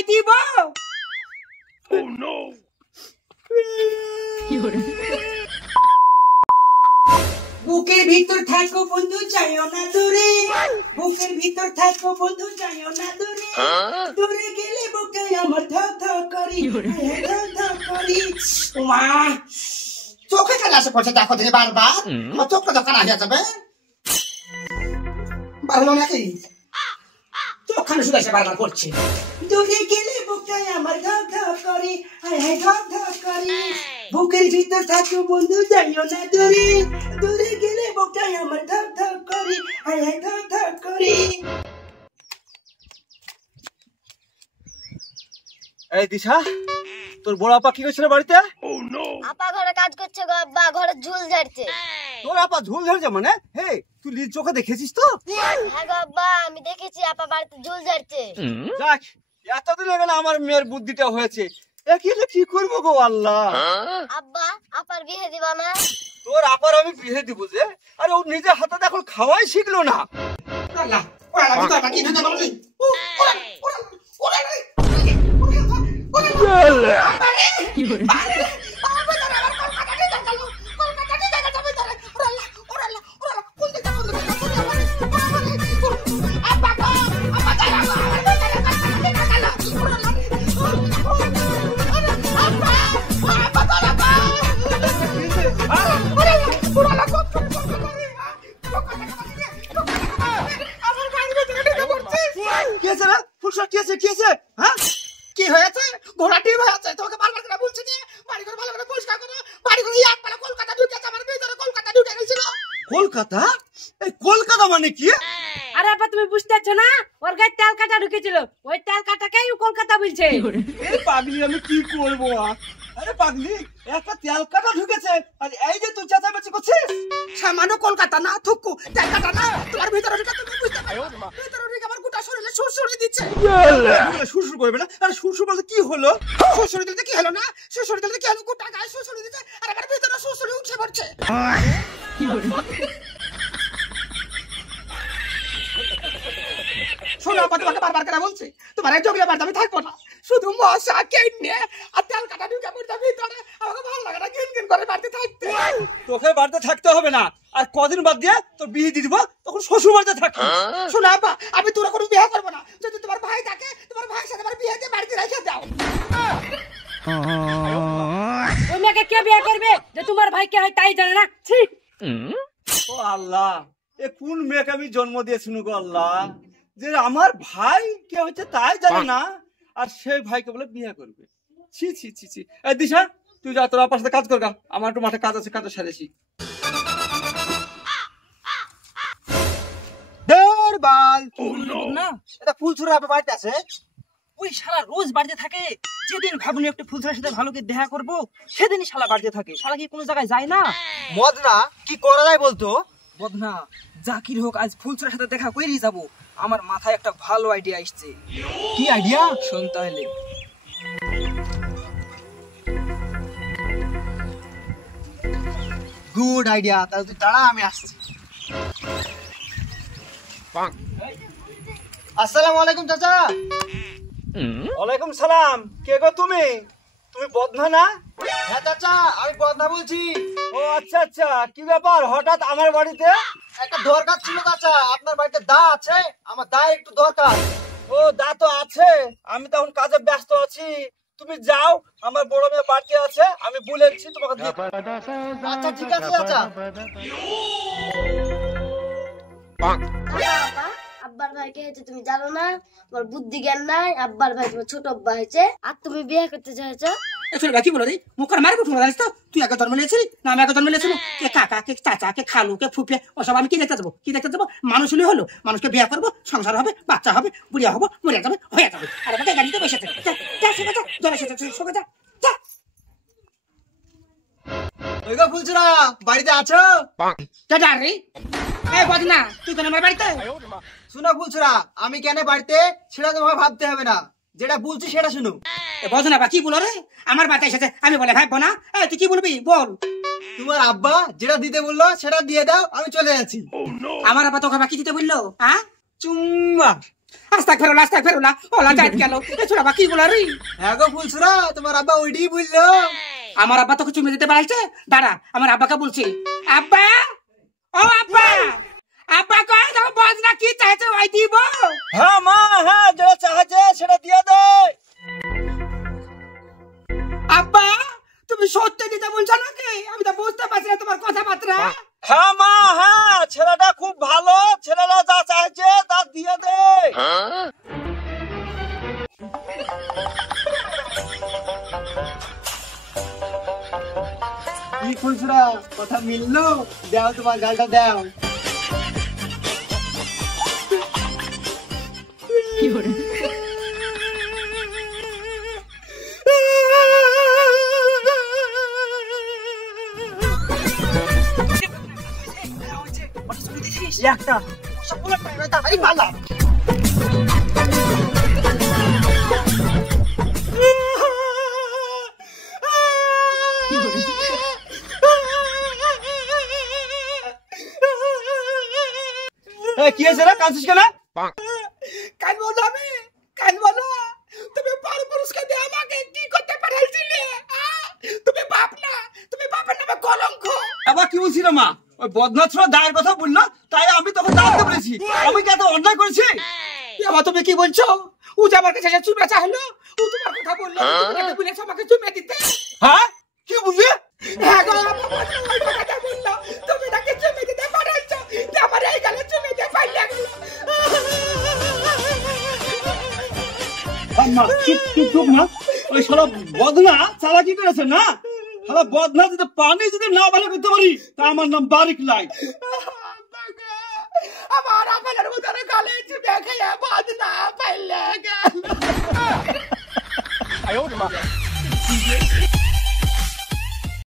ভাই দিব। বুকের ভিতর থাকো বন্ধু যাইও না দূরে, বুকের ভিতর থাকো বন্ধু যাইও না দূরে, দূরে গেলে বুকে আমার ধক ধক করি, ধক ধক করি। মা চোখে কেন আসে পড়ছে দেখো দিদি বারবার, আমার চোখটা দোকান আসে যাবে ভালো নাকি? চোখখানে শুধু এসে বারবার করছে, দূরে গেলে বুকে আমার ধক ধক করি, ধক ধক করি। বুকের ভিতর থাকো বন্ধু যাইও না দূরে, দূরে গেলে বুকে আমার ধক ধক করি, ধক ধক করি। এই দিশা, তোর বড় আপা কি করছিল বাড়িতে? আপা ঘরে কাজ করছে গো আব্বা, ঘরে ঝুল ঝাড়ছে। তোর আপা ঝুল ঝাড়ছে মানে? হে তুই নিজ চোখে দেখেছিস তো? হ্যাঁ গো আব্বা, আমি দেখেছি আপা বাড়িতে ঝুল ঝাড়ছে। যাক, এতদিন আগে না আমার মেয়ের বুদ্ধিটা হয়েছে। কি করবো গো আল্লাহ। আব্বা আপার বিয়ে দিবা না? তোর আপার আমি বিয়ে দিব যে? আরে ও নিজে হাতে এখন খাওয়াই শিখলো না। আল্লাহ ওরা কি করবা কি না বলি, ওরা কি করে কি হয়েছে? ঘোড়াটি হয়েছে, তোমাকে বারবার করে বলছি যে বাড়ি ঘর ভালো করে পরিষ্কার করো। বাড়ি ঘর একবেলা কলকাতা ঢুকেছে, আমার ভিতরে কলকাতা ঢুকে গেছিল। কলকাতা? এই কলকাতা মানে কি? আরে আপা তুমি বুঝতে পারছো না, ওর গায়ে তেল কাটা ঢুকেছিল, ওই তেল কাটাকেই কলকাতা বলছে। এই পাগলি আমি কি করবো? আরে পাগলি, একটা তেল কাটা ঢুকেছে আর এই যে তুই চেঁচামেচি করছিস? সামান্য কলকাতা না থুকু তেল কাটা না, তোমার ভিতরে ঢুকে তুমি বুঝতে পারো, ভিতরে ঢুকে আমার গোটা শরীরে সুরসুরি দিচ্ছে। সুরসুর করবে না? আরে সুরসুর বলতে কি হলো? সুরসুরি দিতে কি হলো না? সুরসুরি দিতে কি হলো? গোটা গায়ে সুরসুরি দিচ্ছে আর আমার ভিতরে সুরসুরি উঠে পড়ছে। শোনো আপা, তোমাকে বারবার করে বলছি তোমার এই জগলে বাড়িতে আমি থাকবো না, শুধু মশা কেটে আর তেল কাটা ঢুকে পড়ছে ভিতরে, আমাকে ভালো লাগে না কিন কিন করে বাড়িতে থাকতে। তোকে বাড়িতে থাকতে হবে না, আর কদিন বাদ দিয়ে তোর বিয়ে দিয়ে দিব, তখন শ্বশুর বাড়িতে থাকবি। শোনো আপা, আমি তোর কোনো বিয়ে করবো না, যদি তোমার ভাই থাকে তোমার ভাইয়ের সাথে আমার বিয়ে দিয়ে বাড়িতে রেখে দাও। ওই মেয়েকে কে বিয়ে করবে যে তোমার ভাই কে হয় তাই জানে না? ছি! ও আল্লাহ, এ কোন মেয়েকে আমি জন্ম দিয়েছি গো আল্লাহ, যে আমার ভাই কে হচ্ছে তাই জানে না, আর সেই ভাইকে বলে বিয়ে করবে। ছি ছি ছি ছি। এই দিশা, তুই যা, তোর আপার সাথে কাজ কর গা, আমার একটু মাঠে কাজ আছে, কাজে সারেছি। না এটা ফুলছুরা আপনি বাড়িতে আছে? ওই শালা রোজ বাড়িতে থাকে, যেদিন ভাবনি একটু ফুলছড়ার সাথে ভালো করে দেখা করবো সেদিনই শালা বাড়িতে থাকে। শালা কি কোনো জায়গায় যায় না? মদনা কি করা যায় বলতো? বদনা জাকির হোক, আজ ফুলছড়ার সাথে দেখা করেই যাবো। আমার মাথায় একটা ভালো আইডিয়া আসছে। কি আইডিয়া? শোন তাহলে। গুড আইডিয়া, তাহলে তুই দাঁড়া, আমি আসছি। আসসালামু আলাইকুম চাচা। ওয়ালাইকুম সালাম। কে গো তুমি? তুমি বদনা না? হ্যাঁ চাচা, আমি বদনা বলছি। ও আচ্ছা আচ্ছা, কি ব্যাপার হঠাৎ আমার বাড়িতে? একটা দরকার ছিল চাচা, আপনার বাড়িতে দা আছে? আমার দা একটু দরকার। ও দা তো আছে, আমি তখন কাজে ব্যস্ত আছি, তুমি যাও, আমার বড় মেয়ে বাড়িতে আছে, আমি বলেছি তোমাকে। আচ্ছা ঠিক আছে চাচা। আব্বার ভাই কে হয়েছে তুমি জানো না? তোমার বুদ্ধি জ্ঞান নাই। আব্বার ভাই তোমার ছোট আব্বা হয়েছে, আর তুমি বিয়ে করতে চাইছো। কি বলো রে, মুখ মারবো তোমার জানিস তো? তুই আগে জন্ম নিয়েছিলি না আমি আগে জন্ম নিয়েছিল? কে কাকা, কে চাচা, কে খালু, কে ফুপিয়া, ওসব আমি কি দেখতে যাবো? কি দেখতে যাবো? মানুষ হলে হলো, মানুষকে বিয়ে করবো, সংসার হবে, বাচ্চা হবে, বুড়িয়া হবো, মরে যাবে, হয়ে যাবে। আর আমাকে গাড়িতে বসে থাকে, ফুলছুরা বাড়িতে আছো? তুই কেন আমার বাড়িতে? শুনো ফুলছুরা, আমি কেন বাড়িতে সেটা তোমাকে ভাবতে হবে না, যেটা বলছি সেটা শুনো। বদনা বা কি বলো রে? আমার বাড়িতে এসেছে, আমি বলে ভাববো না? তুই কি বলবি বল? তোমার আব্বা যেটা দিতে বললো সেটা দিয়ে দাও, আমি চলে যাচ্ছি। আমার আব্বা তোকে বাকি দিতে বললো? হ্যাঁ, চুম্মা আস্তাগফিরুল্লাহ ওলা যাইত গেল এ ছোড়া বা কি বলা রে হ্যাঁ গো ফুলছুরা, তোমার আব্বা ওইটাই বললো। আমার আব্বা তোকে চুমে দিতে পারছে দাঁড়া আমার আব্বাকে বলছি আব্বা ও আব্বা আব্বা কই দাও বজনা কি চাইছে ওই দিব হ্যাঁ মা, হ্যাঁ যেটা চাইছে সেটা দিয়ে দে। আব্বা তুমি সত্যি দিতে বলছো নাকি আমি তো বুঝতে পারছি না তোমার কথাবার্তা হ্যাঁ মা, হ্যাঁ ছেলেটা খুব ভালো, ছেলেটা যা চাইছে তা দিয়ে দে। কি ফুলছুরা, কথা মিললো? দাও তোমার গালটা দাও। একটা সবগুলো তাড়াতাড়ি পালা। কি হয়েছে রে, কাঁদছিস কেন? কানবো না আমি কানবো না তুমি পরপুরুষকে দিয়ে আমাকে কি করতে পারছিলে তুমি বাপ না তুমি বাপের নামে কলঙ্ক আবার কি বলছি রে মা? ওই বদনাথরা দায়ের কথা বললো, তাই আমি তোকে দাঁড়াতে বলেছি। আমি কি এত অন্যায় করেছি? এবার তুমি কি বলছো ও যে আমার কাছে এসে চুমে চাইলো ও তোমার কথা বললো তোমাকে বলেছে আমাকে চুমে দিতে হ্যাঁ কি বুঝলি? হ্যাঁ গো আমার ওই কথাটা বললো তুমি তাকে চুমে দিতে পারছো যে আমার এই গালে চুমে দিতে পারলে মা চুপ মা, ওই শালা বদনা চালাকি করেছে না? শালা বদনা যদি পানি যদি না ভালো করতে পারি তা আমার নাম বারিক লাই। আমার আপনার উদারে গালে চুমে খেয়ে বদনা পাইলে গেল